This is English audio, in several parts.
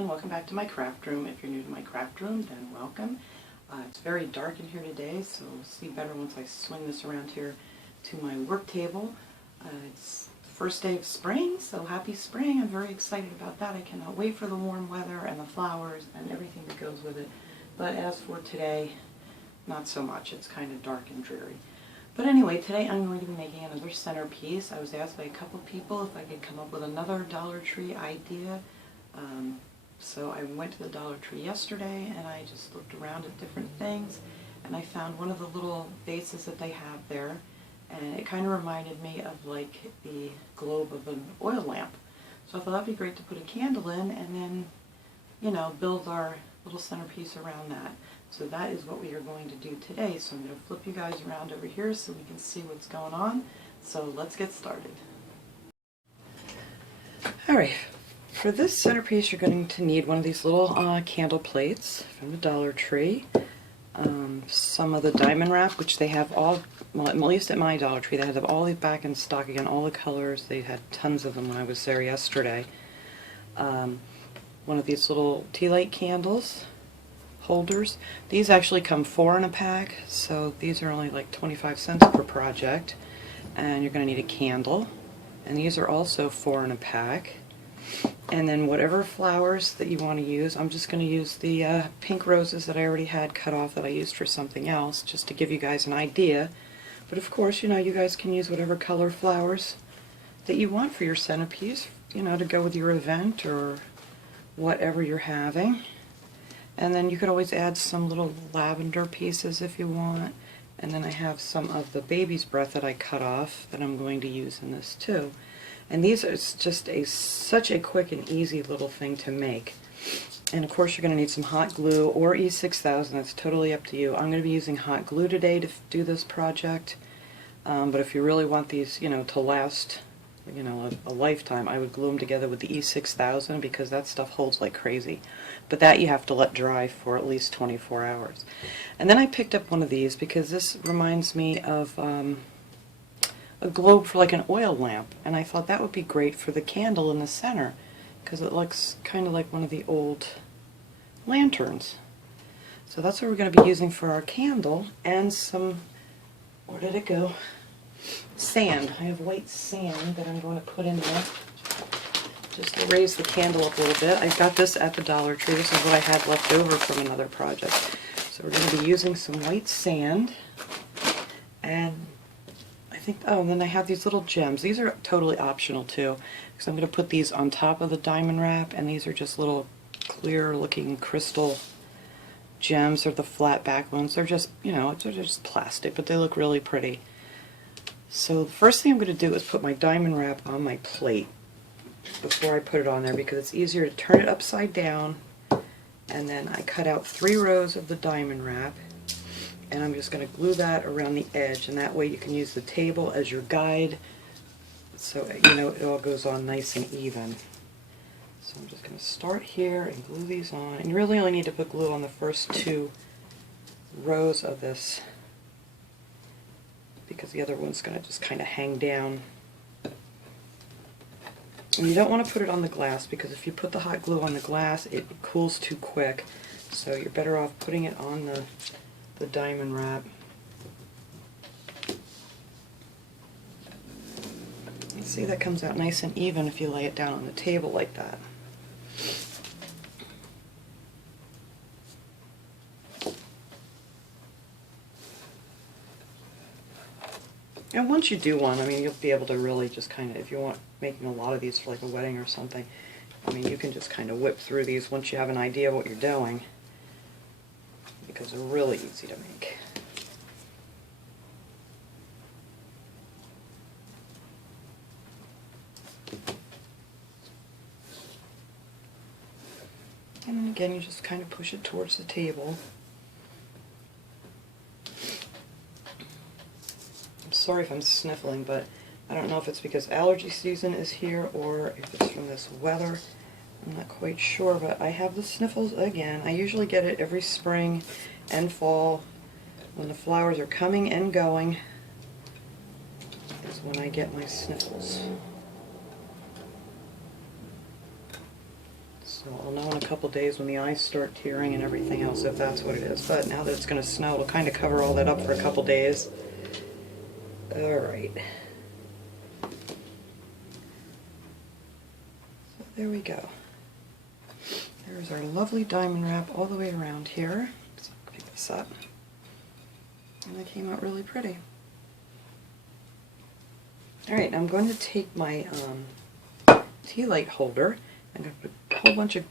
everyone, welcome back to my craft room. If you're new to my craft room, then welcome. It's very dark in here today, so we'll see better once I swing this around here to my work table. It's the first day of spring, so happy spring. I'm very excited about that. I cannot wait for the warm weather and the flowers and everything that goes with it. But as for today, not so much. It's kind of dark and dreary. But anyway, today I'm going to be making another centerpiece. I was asked by a couple people if I could come up with another Dollar Tree idea. So I went to the Dollar Tree yesterday and I just looked around at different things and I found one of the little vases that they have there, and it kind of reminded me of like the globe of an oil lamp. So I thought that'd be great to put a candle in and then, you know, build our little centerpiece around that. So that is what we are going to do today. So I'm going to flip you guys around over here so we can see what's going on. So let's get started. Alright, for this centerpiece you're going to need one of these little candle plates from the Dollar Tree. Some of the diamond wrap, which they have all, well, at least at my Dollar Tree, they have all these back in stock again, all the colors. They had tons of them when I was there yesterday. One of these little tea light candles holders. These actually come 4 in a pack, so these are only like 25 cents per project. And you're going to need a candle, and these are also 4 in a pack. And then whatever flowers that you want to use, I'm just going to use the pink roses that I already had cut off that I used for something else, just to give you guys an idea. But of course, you know, you guys can use whatever color flowers that you want for your centerpiece, you know, to go with your event or whatever you're having. And then you could always add some little lavender pieces if you want. And then I have some of the baby's breath that I cut off that I'm going to use in this too. And these are just such a quick and easy little thing to make. And of course you're going to need some hot glue or E6000, that's totally up to you. I'm going to be using hot glue today to do this project. But if you really want these, you know, to last, you know, a lifetime, I would glue them together with the E6000 because that stuff holds like crazy. But that you have to let dry for at least 24 hours. And then I picked up one of these because this reminds me of a globe for like an oil lamp, and I thought that would be great for the candle in the center because it looks kind of like one of the old lanterns. So that's what we're going to be using for our candle, and some, where did it go? Sand. I have white sand that I'm going to put in there just to raise the candle up a little bit. I got this at the Dollar Tree. This is what I had left over from another project. So we're going to be using some white sand, and I think, oh, and then I have these little gems. These are totally optional too, because I'm going to put these on top of the diamond wrap, and these are just little clear looking crystal gems. They're the flat back ones. They're just, you know, they're just plastic, but they look really pretty. So the first thing I'm going to do is put my diamond wrap on my plate before I put it on there, because it's easier to turn it upside down, and then I cut out 3 rows of the diamond wrap. And I'm just going to glue that around the edge, and that way you can use the table as your guide, so you know it all goes on nice and even. So I'm just going to start here and glue these on, and you really only need to put glue on the first 2 rows of this because the other one's going to just kind of hang down. And you don't want to put it on the glass, because if you put the hot glue on the glass it cools too quick, so you're better off putting it on the diamond wrap. See, that comes out nice and even if you lay it down on the table like that. And once you do one, I mean, you'll be able to really just kind of, if you want making a lot of these for like a wedding or something, I mean, you can just kind of whip through these once you have an idea of what you're doing, because they're really easy to make. And then again, you just kind of push it towards the table. I'm sorry if I'm sniffling, but I don't know if it's because allergy season is here or if it's from this weather. I'm not quite sure, but I have the sniffles again. I usually get it every spring and fall when the flowers are coming and going is when I get my sniffles. So I'll know in a couple days when the eyes start tearing and everything else if that's what it is. But now that it's going to snow, it'll kind of cover all that up for a couple days. Alright. So there we go. There's our lovely diamond wrap all the way around here. So I'll pick this up. And it came out really pretty. Alright, now I'm going to take my tea light holder. I'm going to put a whole bunch of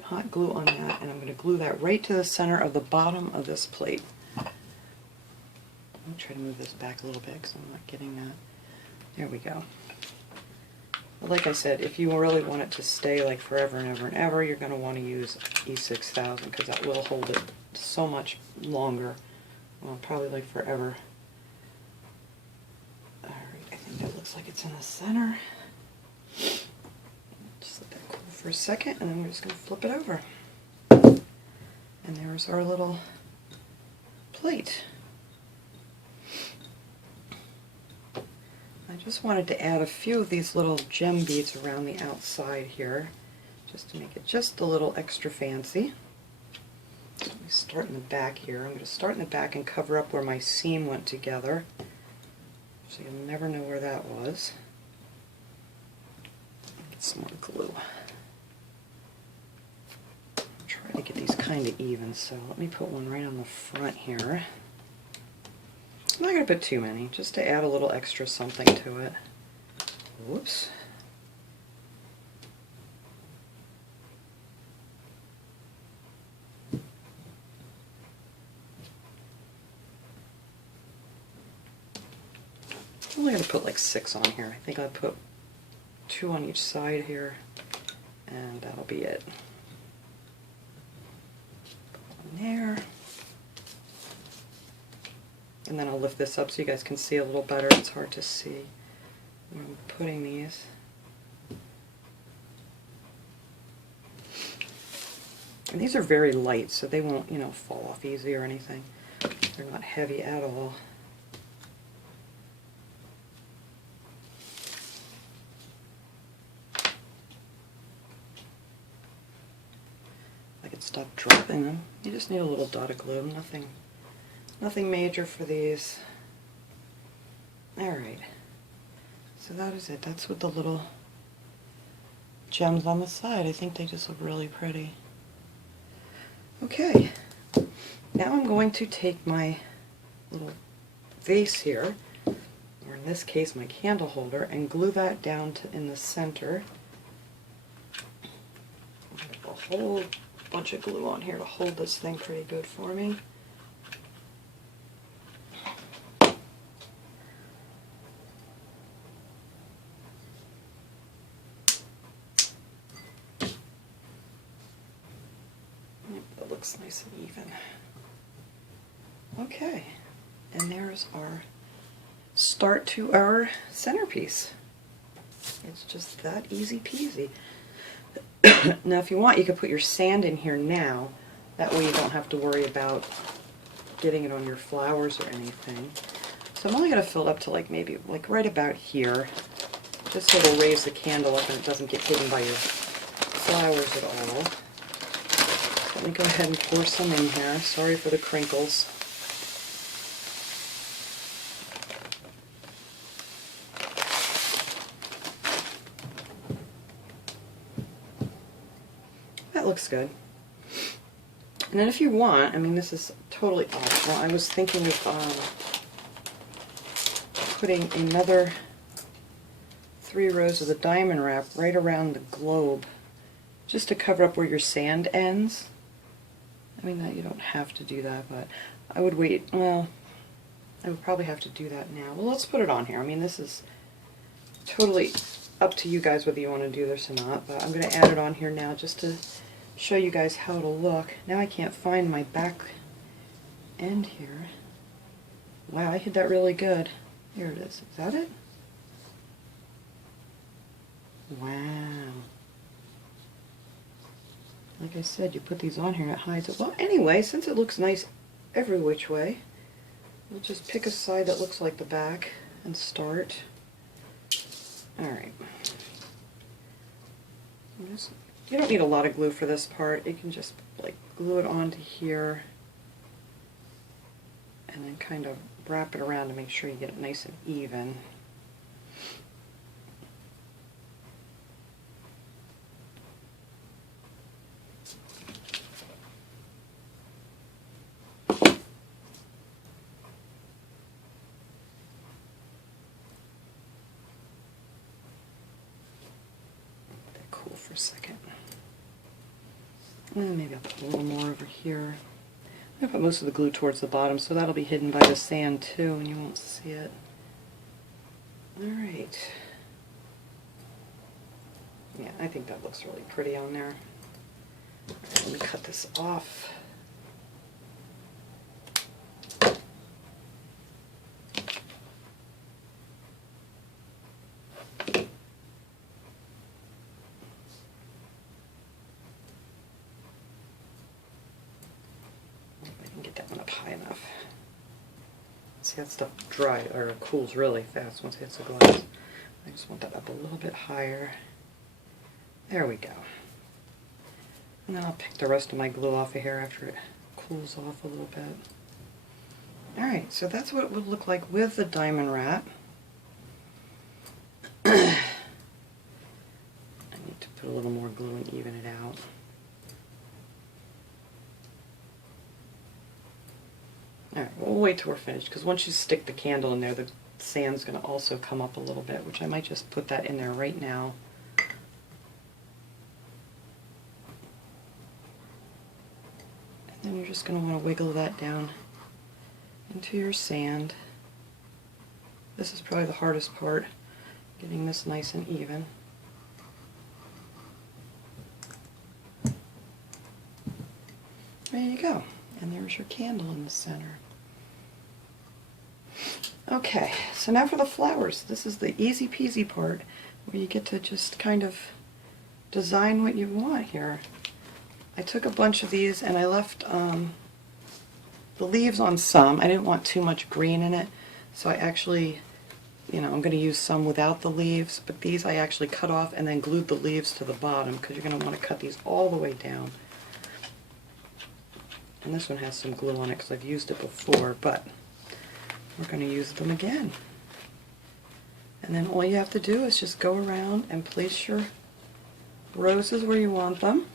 hot glue on that, and I'm going to glue that right to the center of the bottom of this plate. Let me try to move this back a little bit because I'm not getting that. There we go. But like I said, if you really want it to stay like forever and ever and ever, you're going to want to use E6000 because that will hold it so much longer. Well, probably like forever. Alright, I think that looks like it's in the center. Just let that cool for a second, and then we're just going to flip it over. And there's our little plate. I just wanted to add a few of these little gem beads around the outside here, just to make it just a little extra fancy. So we start in the back here. I'm going to start in the back and cover up where my seam went together, so you'll never know where that was. Get some more glue. Try to get these kind of even, so let me put one right on the front here. I'm not going to put too many, just to add a little extra something to it. Whoops. I'm only going to put like 6 on here. I think I'll put 2 on each side here, and that'll be it. Put one there. And then I'll lift this up so you guys can see a little better. It's hard to see when I'm putting these. And these are very light, so they won't, you know, fall off easy or anything. They're not heavy at all. I can stop dropping them. You just need a little dot of glue, nothing major for these. Alright, so that is it. That's with the little gems on the side. I think they just look really pretty. Okay, now I'm going to take my little vase here, or in this case my candle holder, and glue that down in the center. A whole bunch of glue on here to hold this thing pretty good for me. That looks nice and even. Okay, and there's our start to our centerpiece. It's just that easy peasy. Now if you want, you could put your sand in here now. That way you don't have to worry about getting it on your flowers or anything. So I'm only going to fill it up to like maybe like right about here, just so it'll raise the candle up and it doesn't get hidden by your flowers at all. Let me go ahead and pour some in here. Sorry for the crinkles. That looks good. And then if you want, I mean this is totally optional, I was thinking of putting another 3 rows of the diamond wrap right around the globe, just to cover up where your sand ends. I mean, you don't have to do that, but I would wait. Well, I would probably have to do that now. Well, let's put it on here. I mean, this is totally up to you guys whether you want to do this or not, but I'm going to add it on here now just to show you guys how it'll look. Now I can't find my back end here. Wow, I hid that really good. Here it is. Is that it? Wow. Like I said, you put these on here and it hides it. Well, anyway, since it looks nice every which way, we'll just pick a side that looks like the back and start. Alright. Just You don't need a lot of glue for this part. You can just like glue it onto here and then kind of wrap it around to make sure you get it nice and even. Cool for a second. And maybe I'll put a little more over here. I'm going to put most of the glue towards the bottom, so that'll be hidden by the sand too, and you won't see it. Alright. Yeah, I think that looks really pretty on there. Alright, let me cut this off. See, that stuff dry or cools really fast once it hits the glass. I just want that up a little bit higher. There we go. And then I'll pick the rest of my glue off of here after it cools off a little bit. Alright, so that's what it would look like with the diamond wrap. I need to put a little more glue and even it out. Alright, we'll wait till we're finished, because once you stick the candle in there, the sand's going to also come up a little bit, which I might just put that in there right now. And then you're just going to want to wiggle that down into your sand. This is probably the hardest part, getting this nice and even. There you go. And there's your candle in the center. Okay, so now for the flowers. This is the easy peasy part where you get to just kind of design what you want here. I took a bunch of these and I left the leaves on some. I didn't want too much green in it, so I actually, I'm going to use some without the leaves, but these I actually cut off and then glued the leaves to the bottom because you're going to want to cut these all the way down. And this one has some glue on it because I've used it before, but we're going to use them again. And then all you have to do is just go around and place your roses where you want them.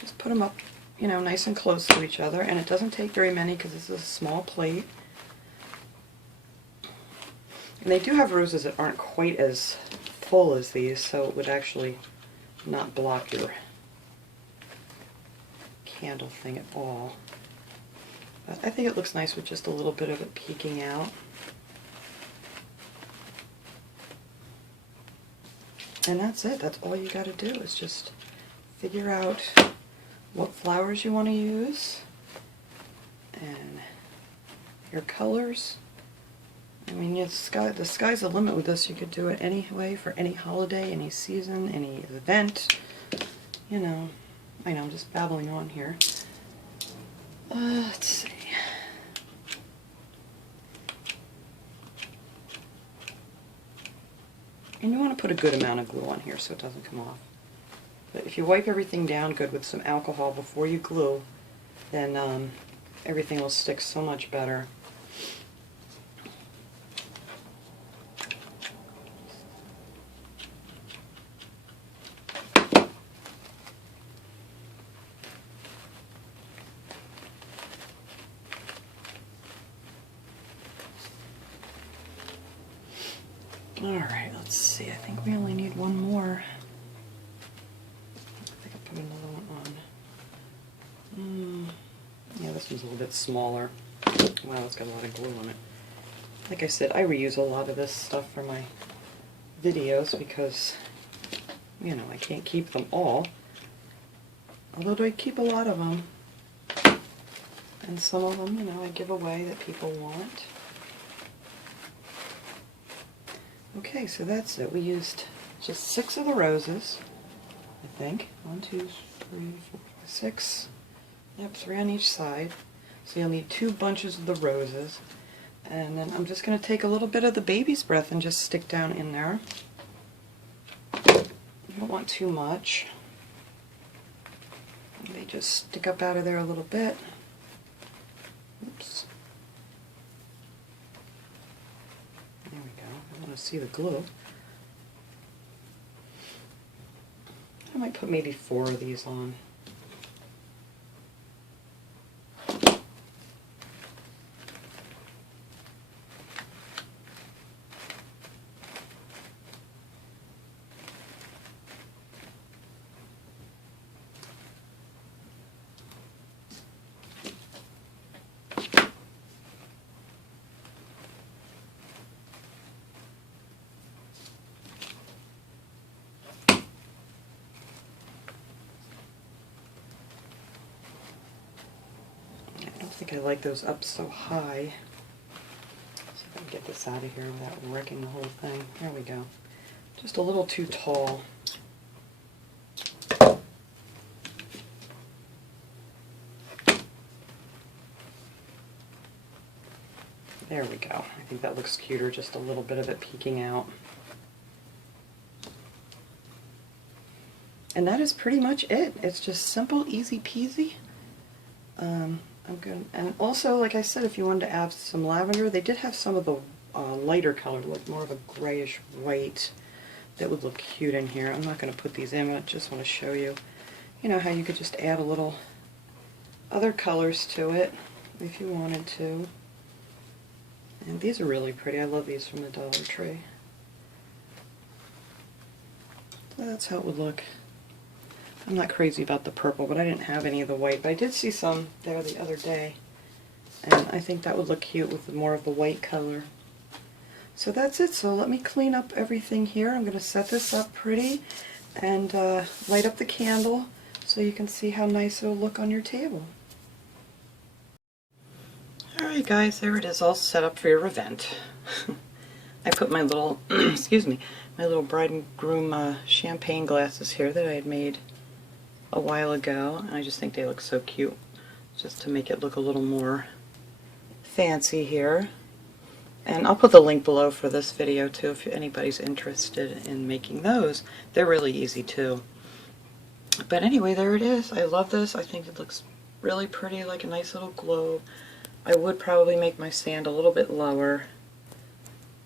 Just put them up, nice and close to each other. And it doesn't take very many because this is a small plate. And they do have roses that aren't quite as full as these, so it would actually not block your candle thing at all. But I think it looks nice with just a little bit of it peeking out. And that's it. That's all you got to do is just figure out what flowers you want to use and your colors. I mean, the sky's the limit with this. You could do it any way for any holiday, any season, any event. I know I'm just babbling on here. Let's see. And you want to put a good amount of glue on here so it doesn't come off. But if you wipe everything down good with some alcohol before you glue, then everything will stick so much better. Alright, let's see. I think we only need one more. I think I'll put another one on. Yeah, this one's a little bit smaller. Wow, it's got a lot of glue on it. Like I said, I reuse a lot of this stuff for my videos because, I can't keep them all. Although I keep a lot of them. And some of them, I give away that people want. Okay, so that's it. We used just 6 of the roses, I think. 1, 2, 3, 4, 5, 6. Yep, 3 on each side. So you'll need 2 bunches of the roses. And then I'm just going to take a little bit of the baby's breath and just stick down in there. You don't want too much. They just stick up out of there a little bit. Oops. There we go. I want to see the glue. I might put maybe 4 of these on. I think I like those up so high. See if I can get this out of here without wrecking the whole thing. There we go. Just a little too tall. There we go. I think that looks cuter, just a little bit of it peeking out. And that is pretty much it. It's just simple, easy peasy. I'm good. And also, like I said, if you wanted to add some lavender, they did have some of the lighter color, like more of a grayish white, that would look cute in here. I'm not going to put these in, I just want to show you, you know, how you could just add a little other colors to it if you wanted to. And these are really pretty. I love these from the Dollar Tree. So that's how it would look. I'm not crazy about the purple, but I didn't have any of the white. But I did see some there the other day, and I think that would look cute with more of the white color. So that's it. So let me clean up everything here. I'm going to set this up pretty and light up the candle so you can see how nice it'll look on your table. Alright guys, there it is, all set up for your event. I put my little, excuse me, my little Bride and Groom champagne glasses here that I had made a while ago, and I just think they look so cute, just to make it look a little more fancy here. And I'll put the link below for this video too if anybody's interested in making those. They're really easy too. But anyway, there it is. I love this. I think it looks really pretty, like a nice little globe. I would probably make my stand a little bit lower,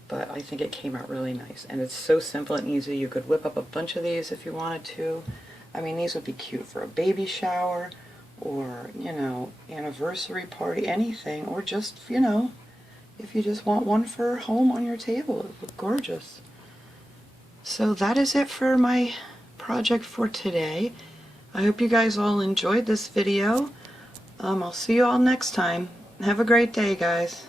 but I think it came out really nice. And it's so simple and easy. You could whip up a bunch of these if you wanted to. I mean, these would be cute for a baby shower or, you know, anniversary party, anything, or just, you know, if you just want one for home on your table. It would look gorgeous. So that is it for my project for today. I hope you guys all enjoyed this video. I'll see you all next time. Have a great day, guys.